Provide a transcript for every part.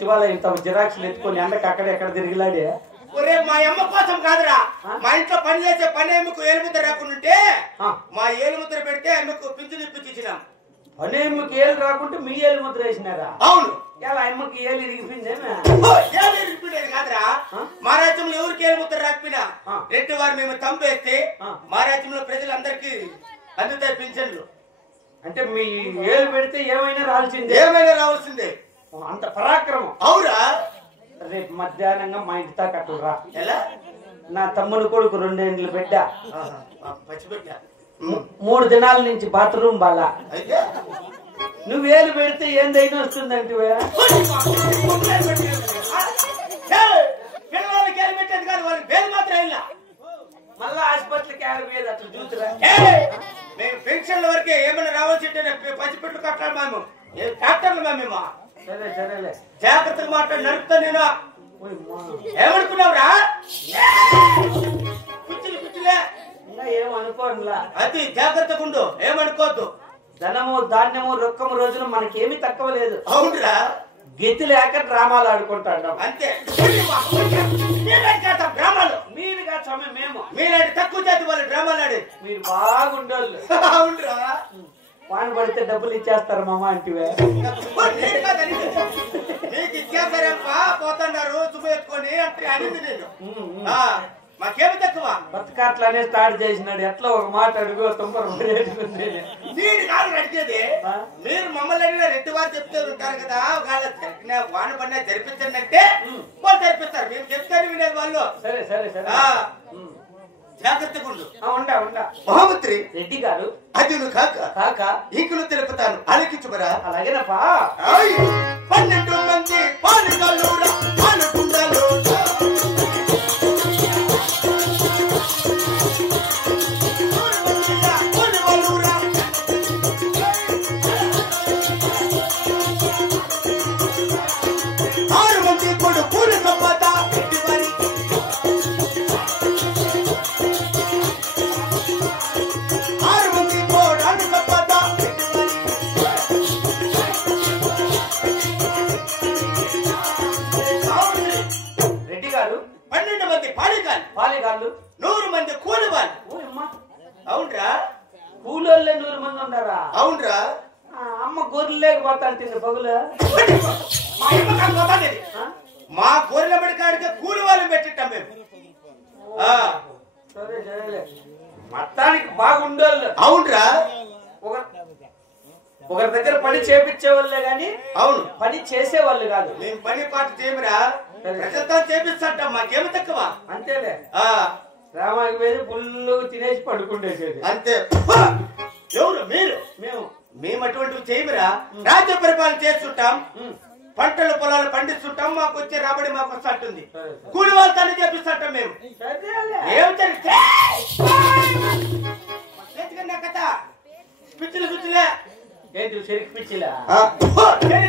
సచివాలయం తమ జిరాక్స్లు ఎత్తుకొని ఎండకి అక్కడెక్కడ తిరిగిలాడే ఒరే మా అమ్మ కోసం కాదురా మా ఇంట్లో పని చేసే పని ఎమ్మకు ఏలుముద్ర రాకుండా మా ఏలుముద్ర పెడితే అమ్మకు పింఛను ఇప్పించినాం. పని ఎమ్మకి ఏలు రాకుంటే మీ ఏలు ముద్ర వేసినారా? అవును. ఇలా అమ్మకి ఏలు ఇరిగిపోయిందేమే? ఏలు ఇరిగిపోయింది కాదురా, మా రాజ్యంలో ఎవరికి ఏలుముద్ర రాకపోయినా రెడ్డి వారు మేము తంపేస్తే మా రాజ్యంలో ప్రజలందరికీ అందుతాయి పింఛన్లు. అంటే మీ ఏలు పెడితే ఏమైనా రావాల్సిందే? ఏమైనా రావాల్సిందే. అంత పరాక్రమం. అవురా? రేపు మధ్యాహ్నంగా మా ఇంటి దాకా అట్టురా. ఎలా? నా తమ్ముని కొడుకు 2 ఏళ్ళు బిడ్డ, పచ్చిబిడ్డ, 3 దినాల నుంచి బాత్రూమ్ బాలా. అయితే నువ్వు ఏలు పెడితే ఏందైనా వస్తుందంటే పిల్లలకి ఏలు పెట్టేది కాదు, వాళ్ళకి వేలు మాత్రం వెళ్ళా. మళ్ళా హాస్పిటల్కి ఏడు అట్లా చూతురా. మేము పెన్షన్ల వరకే ఏమైనా రావాల్సి పచ్చిపెట్లు కట్టాలి మేము డాక్టర్లు మేము. సరే సరేలే, జాగ్రత్తగా మాట్లాడి నడుపుతా నేను. ఏమనుకున్నావురా? పిచ్చిలే ఇంకా ఏమనుకోనులా. అది జాగ్రత్తగా ఉండు, ఏమనుకోవద్దు. ధనము ధాన్యము రొక్కము రోజున మనకేమీ తక్కువ లేదు. అవునురా, గతి లేక డ్రామాలు ఆడుకుంటాం అంతే. డ్రామాలు మీరు కాదు స్వామి, మేము. మీలాంటి తక్కువ జాతి వాళ్ళు డ్రామాలు ఆడేది. మీరు బాగుండోళ్ళు. అవునురా, వాన పడితే డబ్బులు ఇచ్చేస్తారు మామ అంటివే. మీకు ఇచ్చేస్తారేంపా పోతున్నారు చుపెట్టుకొని అంటే అనేది నేను. మాకేమి తక్కువ. బతకాట్లనే స్టార్ట్ చేసినాడు. ఎట్లా ఒక మాట అడుగు మీరు కాదు అడిగేది. మీరు మమ్మల్ని అడిగిన రెడ్డి వారు చెప్తే ఉంటారు కదా, వాళ్ళ వాన పడినా జరిపించండి అంటే వాళ్ళు జరిపిస్తారు. మేము చెప్తారు వినేది వాళ్ళు. సరే సరే సరే, జాగ్రత్తగా ఉండు. ఉండా ఉండా. మహామంత్రి రెడ్డి గారు, అది నువ్వు కాక ఇంకులు తెలుపుతాను, ఆలకించుమరా. అలాగేనప్పా. 12 మంది పాలుగాళ్ళు పాలుకుండాలు. 6 మంది కొడు పూలు సంపద రెడ్డి వారికి. 6 మంది కోడాను సంపద రెడ్డి వారికి. రెడ్డి గారు, 12 మంది పాలిగాళ్ళు, 100 మంది కూలి వాళ్ళు. అవునరా? కూలోళ్ళే 100 మంది ఉన్నారా? అవునరా? అమ్మ గొర్రెలు లేకపోతా అంటుంది పగులు. మా అమ్మ కాదు పోతాది. మా గొర్రెల బడికాడికి కూలి వాళ్ళని పెట్టిట్టాం మేము. సరే సరేలే, మొత్తానికి బాగుండోళ్ళు. అవునరా? ఒకరి దగ్గర పని చేపించే వాళ్ళే గాని అవును పని చేసేవాళ్ళు కాదు. మేము పని పాట చేయమరా, ప్రజలతో చేపిస్తాంటాం. మాకేమి తక్కువ. అంతేలే, రామాకి మీద పుల్లు తినేసి పడుకుండేసేది అంతే. ఎవరు మీరు? మేము అటువంటివి చేయమరా. రాజ్య పరిపాలన చేస్తుంటాం, పంటలు పొలాలు పండిస్తుంటాం, మాకు వచ్చే రాబడి మాకు వస్తుంటుంది. కూలి వాళ్ళతో చేపిస్తుంటాం మేము. ఏం జరిగితే కదా పిచ్చిలే. ఏంటి చెరికి పిచ్చిలా?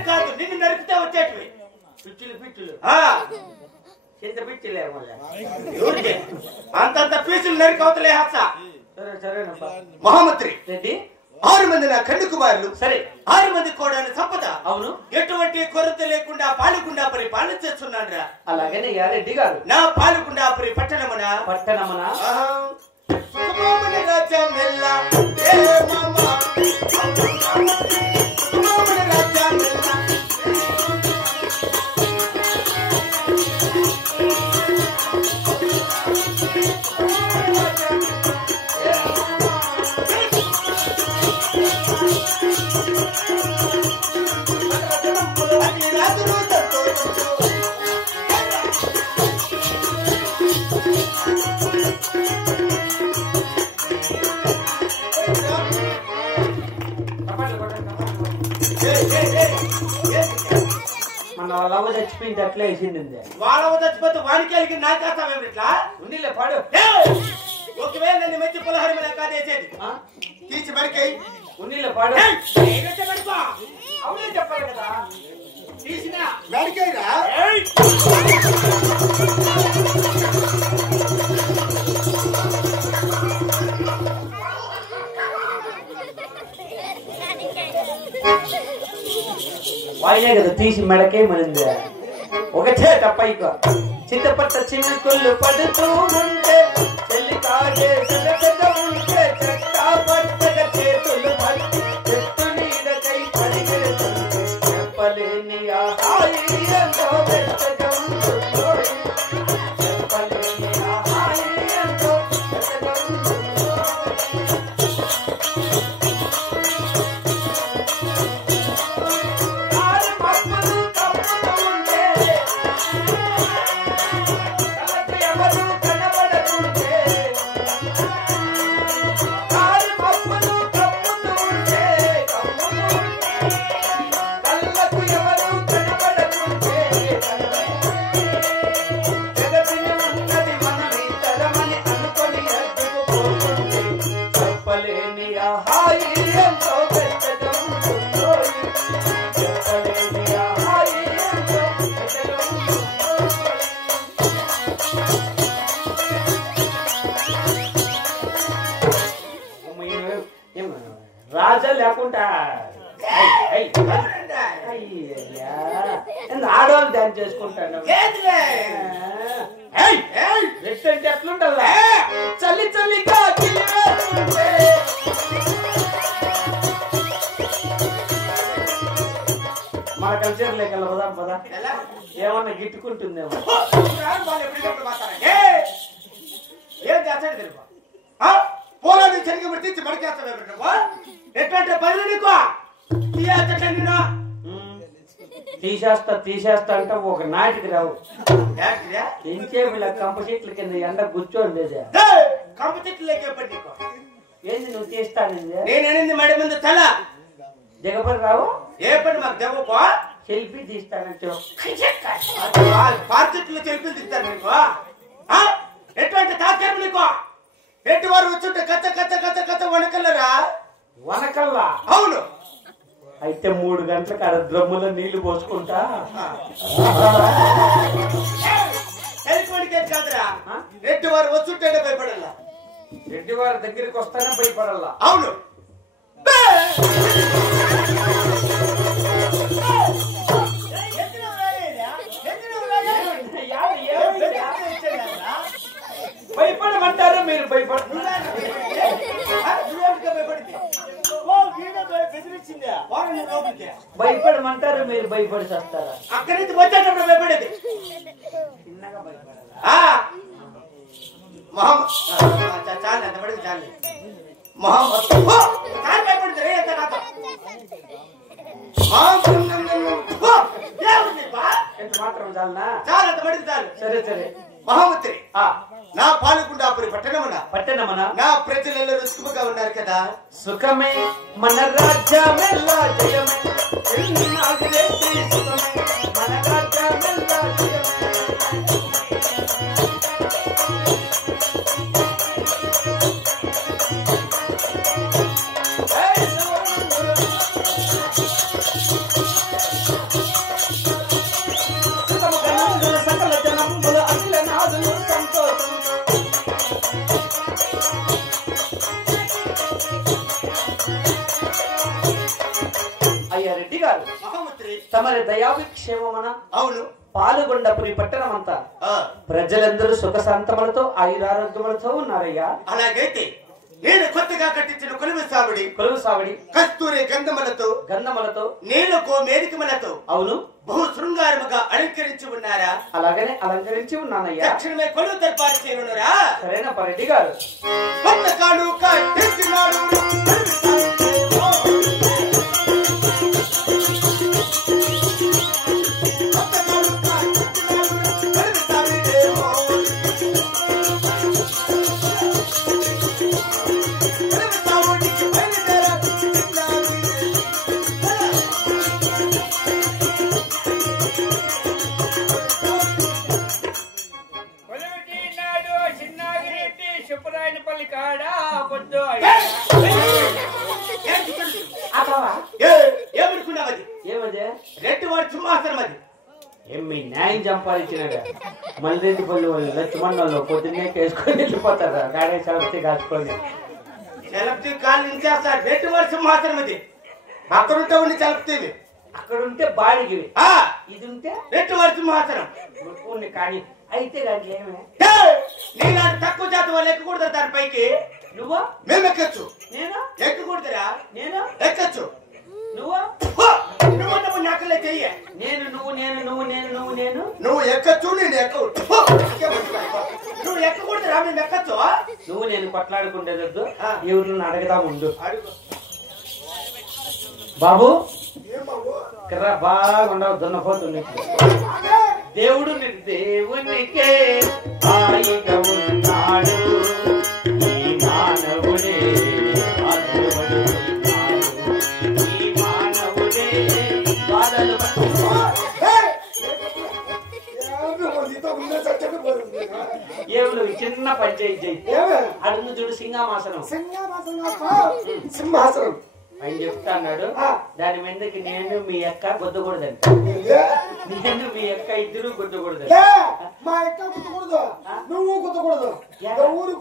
కాదు, నిన్ను నరికితే వచ్చేటివి పిచ్చులు. ఎంత పిచ్చిలే ఎవరికి అంతంత పీసులు నరికి అవతలే హత్స. సరే సరేనప్పా. మహామంత్రి రెడ్డి, 6 మంది నా కన్ను కుమారులు, సరే 6 మంది కోడలు సంపద. అవును, ఎటువంటి కొరత లేకుండా పాలుకుండా పరిపాలన చేస్తున్నాను రా. అలాగనే రెడ్డి గారు, నా పాలుకుండా పట్టణమున మన వాళ్ళ చచ్చిపోయింది అట్లా వేసింది. వాళ్ళ చచ్చిపోతే వానికి వెళ్ళి నాకేస్తామేమి ఇట్లా ఉండిలే పాడు. ఒకవేళ నన్ను మెచ్చి పులహరి మీద కాదేసేది తీసి బడికి ఉండిలే పాడు. అవునే చెప్పాలి కదా, తీసిన బడికైరా. వాయినే కదా తీసి మెడకే మరింది. ఒకటే తప్పైక చిత్తపట్ట చినుకులు పడుతూ ఉంటే చెల్లి కాగే చెల్ల ఉంటే చెట్టా పట్టగా చేతులు పట్టి చెట్టు నీడకై పరిగెడుతుంటే చెప్పలేని ఆ హాయి ఎంతో వెచ్చగా ఉంటుందో చెప్పలేని ఆ హాయి ఎంతో వెచ్చగా ఉంటుందో రాజా లేకుండా ఆడవాళ్ళు డాన్స్ చేసుకుంటాను అంటే ఎట్లుంటా చల్లి చల్లిగా మన కల్చర్ లేక పదాం పదా ఏమన్నా గిట్టుకుంటుందేమో ఏం చేస్తాడు తెలుపు పోరాడు చెరిగి తీర్చి మడికేస్తావు ఎట్లాంటి పనులు నీకు తీసేస్తా అంటే ఒక నాటికి రావు ఇంకేమి ఇలా కంప చెట్ల కింద ఎండ కూర్చోండి కంప చెట్లు లేకపోతే ఏంది నువ్వు తీస్తానండి నేనేది మడి ముందు తల దిగపడి రావు ఏ పని మాకు దెబ్బకో సెల్ఫీ తీస్తానంటే పార్చెట్లు సెల్ఫీలు తీస్తారు నీకు ఎటువంటి తాకేరు నీకు ఎట్టి వారు వచ్చుంటే కచ్చ కచ్చ కచ్చ కచ్చ వనకల్లరా వనకల్లా అవును అయితే 3 గంటలకు అర డ్రమ్ములో నీళ్లు పోసుకుంటా వెళ్ళిపోయికే కాదురా రెడ్డి వారు వచ్చుంటే భయపడాలా రెడ్డి వారి దగ్గరికి వస్తానే భయపడాలా అవును భయపడమంటారు మీరు భయపడమంటారు మీరు భయపడి చేస్తారా అక్కడి నుంచి వచ్చేటప్పుడు భయపడేది చిన్నగా భయపడాలా చాలు ఎంత పడింది చాలు మహమ్మద్ భయపడింది ఎంత కాదు ఎంత మాత్రం చాలనా చాలు ఎంత పడింది చాలు సరే సరే మహామంత్రి నా పాలకుండాపురి పట్టణమన నా ప్రజలెల్లరూ సుఖముగా ఉన్నారు కదా సుఖమే మన రాజ్యమెల్లా జయమే సుఖమే మన రాజ్యమెల్లా జయమే సకల జనముల అఖిల నాదులు సంతోషం అయ్యా రెడ్డి గారు మహామంత్రి తమరి దయాభిక్షేమన అవును పాలుగొండపురి పట్టణమంతా ప్రజలందరూ సుఖ శాంతములతో ఆయురారోగ్యములతో ఉన్నారయ్యా అలాగైతే నేను కొత్తగా కట్టించిన కొలువు సావిడి కస్తూరి గంధములతో నీళ్లకు మేదికములతో అవును బహు శృంగారముగా అలంకరించి ఉన్నారా అలాగనే అలంకరించి ఉన్నానయ్యా తక్షణమే కొలువు దర్బారు చేయనురా సరేనా రెడ్డి గారు కొత్తగాడు కట్టించినాడు ఏమదే రెడ్డి వాడు సింహాసనం అది ఏమి న్యాయం సంపాదించినాడు మల్రెడ్డి పళ్ళు లక్ష్మణ్ణలో పొద్దున్నే వేసుకొని వెళ్ళిపోతారా గాడే సెలబ్తి కాసుకొని సెలబ్తి కాళ్ళు ఇంకేస్తాడు రెడ్డి వాడు సింహాసనం అది అక్కడుంటే ఉండి సెలబ్తీవి అక్కడ ఉంటే బాడికి ఇది ఉంటే రెట్టు వారి సింహాసనం ఉంది కానీ అయితే దాంట్లో ఏమే నీలాంటి తక్కువ జాతి వాళ్ళు ఎక్కకూడదు దానిపైకి. నువ్వు మేము ఎక్కచ్చు. నేను ఎక్కకూడదురా. నేను ఎక్కచ్చు. నువ్వు నువ్వు నక్కలే చెయ్య. నేను నువ్వు నేను నువ్వు నేను నువ్వు నేను నువ్వు ఎక్కచ్చు నేను ఎక్కవు. నువ్వు ఎక్కకూడదురా మేము ఎక్కచ్చు. నువ్వు నేను కొట్లాడుకుంటేదొద్దు ఎవరిని అడగదా ముందు. బాబు కర్ర బాగుండవు దున్నపోతుంది. దేవుడు దేవునికే హాయిగా ఉన్నాడు ఈ మానవుడే ఈ మానవుడే బాధలు ఏములు చిన్న పంచాయతీ అడుగు చూడు సింహాసనం సింహాసనం ఆయన చెప్తా అన్నాడు. దాని మీదకి నేను మీ అక్క గుద్దకూడదండి. నేను మీ అక్క ఇద్దరు గుద్దకూడదు. మా అక్క గుద్దకూడదు, నువ్వు గుద్దకూడదు. ఊరు